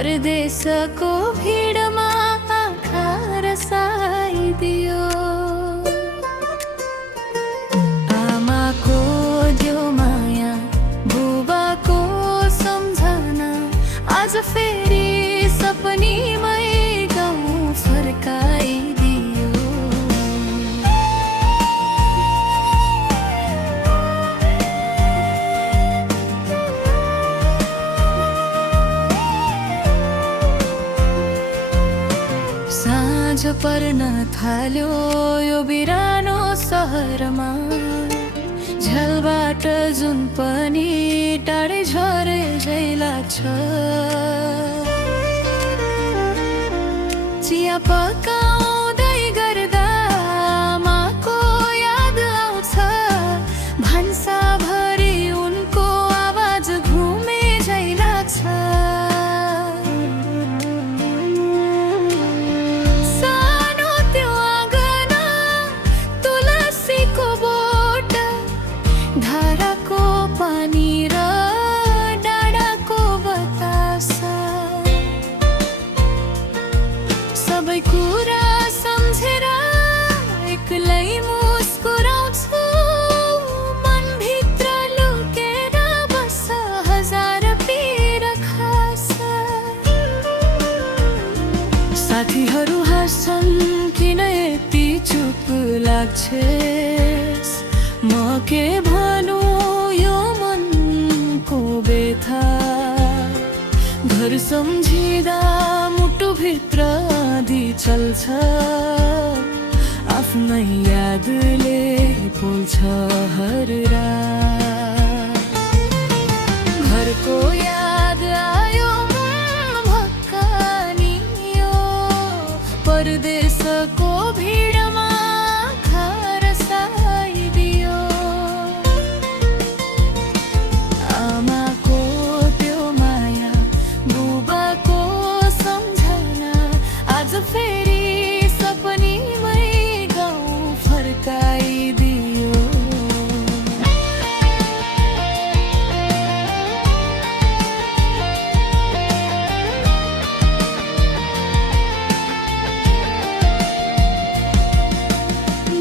परदेशको भिडमा आँखा रसाइदियो। आमाको दियो माया, बुबाको सम्झना, आज फेरि सपनीमै गाउँ फर्काइदियो। साँझ पर्न थाल्यो यो बिरानो सहरमा, झ्यालबाट जुन पनि टाढै झरे झै लाग्छ। चिया पकाउँदै गर्दा आमाको याद आउँछ, भान्साभरि उनको आवाज घुमे झै लाग्छ। धाराको पानी र डाँडाको बतासा, सबै कुरा सम्झेर एक्लै मुस्कुराउँछु। मनभित्र लुकेर बस्छ हजार पीर खास। साथीहरू हाँस्छन् किन यति चुप लाग्छेस्, म के भनौँ यो मनको बेथा। घर सम्झिँदा मुटुभित्र आँधी चल्छ, आफ्नै यादले पोल्छ हर रात। घरको याद आयो मन भक्कानियो, परदेशको भिडमा फेरि सपनीमै गाउँ फर्काइदियो।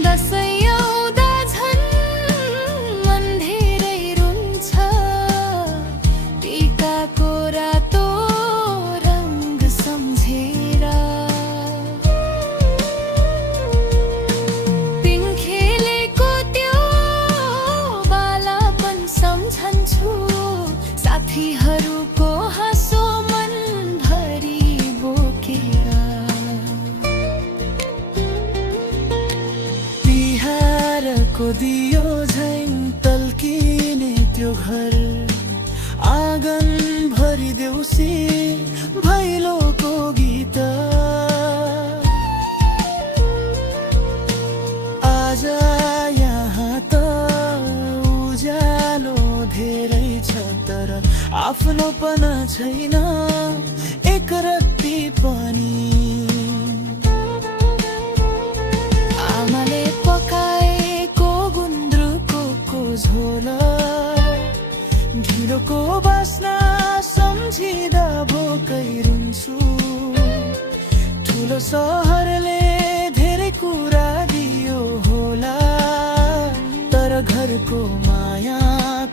दसैँ आउँदा झन् मन धेरै रुन्छ, टीकाको रातो रङ्ग सम्झेर। साथीहरूको हाँसो मनभरि बोकेर, तिहारको दियो झैँ तल्किने त्यो घर। आँगन भरि देउसी भैलोको गीत, आज यहाँ त उज्यालो धेरै छ, तर आफ्नोपन छैन एक रत्ती पनि। आमाले पकाएको गुन्द्रुकको झोल, ढिँडोको बास्ना सम्झिँदा भोकै रुन्छु। ठुलो सहरले धेरै कुरा दियो होला, तर घरको माया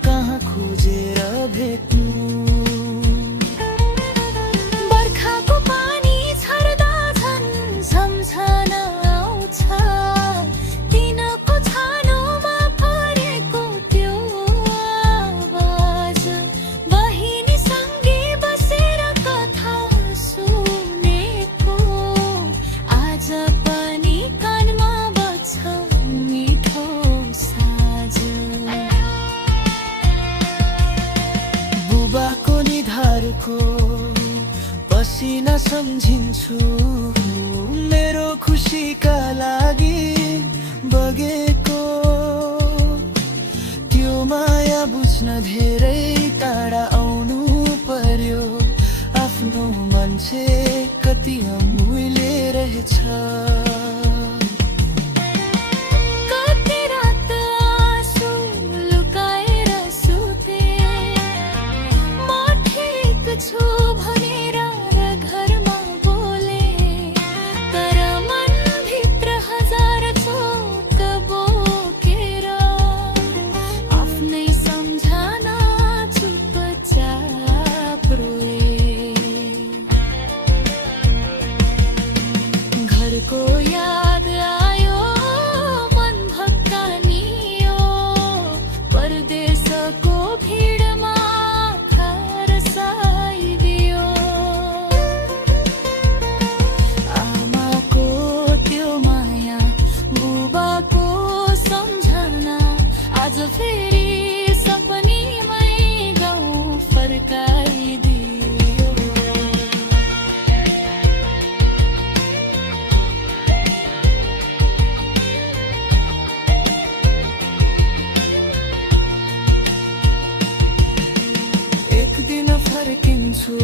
कहाँ खोजेर भेट्नु। बर्खाको पानी छर्दा झन् सम्झना आउँछ, तिनको छानोमा परेको त्यो आवाज। बहिनीसँगै बसेर कथा सुनेको आज पनि कानमा बज्छ मिठो साँझ। बुबाको निधारको पसिना सम्झिन्छु, मेरो खुसीका लागि बगेको त्यो माया बुझ्न धेरै टाढा आउनु पर्यो। आफ्नो मान्छे कति अमूल्य रहेछ। छु भनेर फर्किन्छु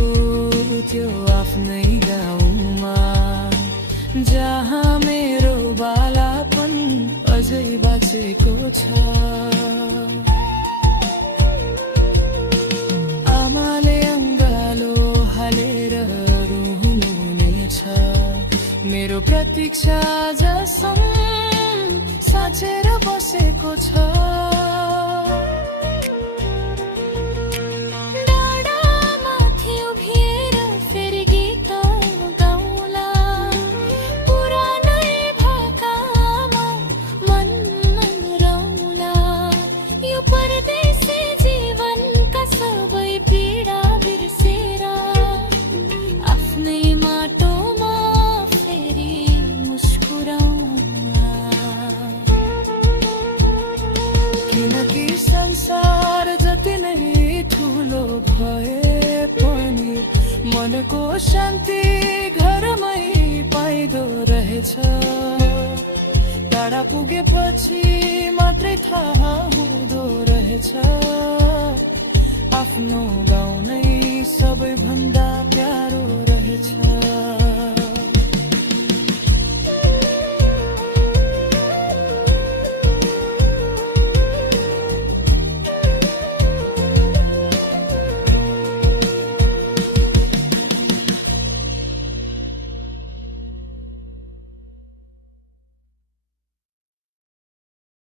त्यो आफ्नै गाउँमा जहाँ मेरो बालापन अझै बाँचेको छ। आमाले अङ्गालो हालेर रुनुहुनेछ, मेरो प्रतीक्षा जसम्म साँचेर बसेको छ। डाँडामाथि उभिएर फेरि गीत गाउँला, पुरानै भाकामा मन रौला। यो परदेशी जीवनका सबै पीडा बिर्सेर आफ्नै माटोमा फेरि मुस्कुराउला। किनकि संसार जति नै ठुलो भए पनि मनको शान्ति घरमै पाइदो रहेछ। टाढा पुगेपछि मात्रै थाहा हुँदो रहेछ।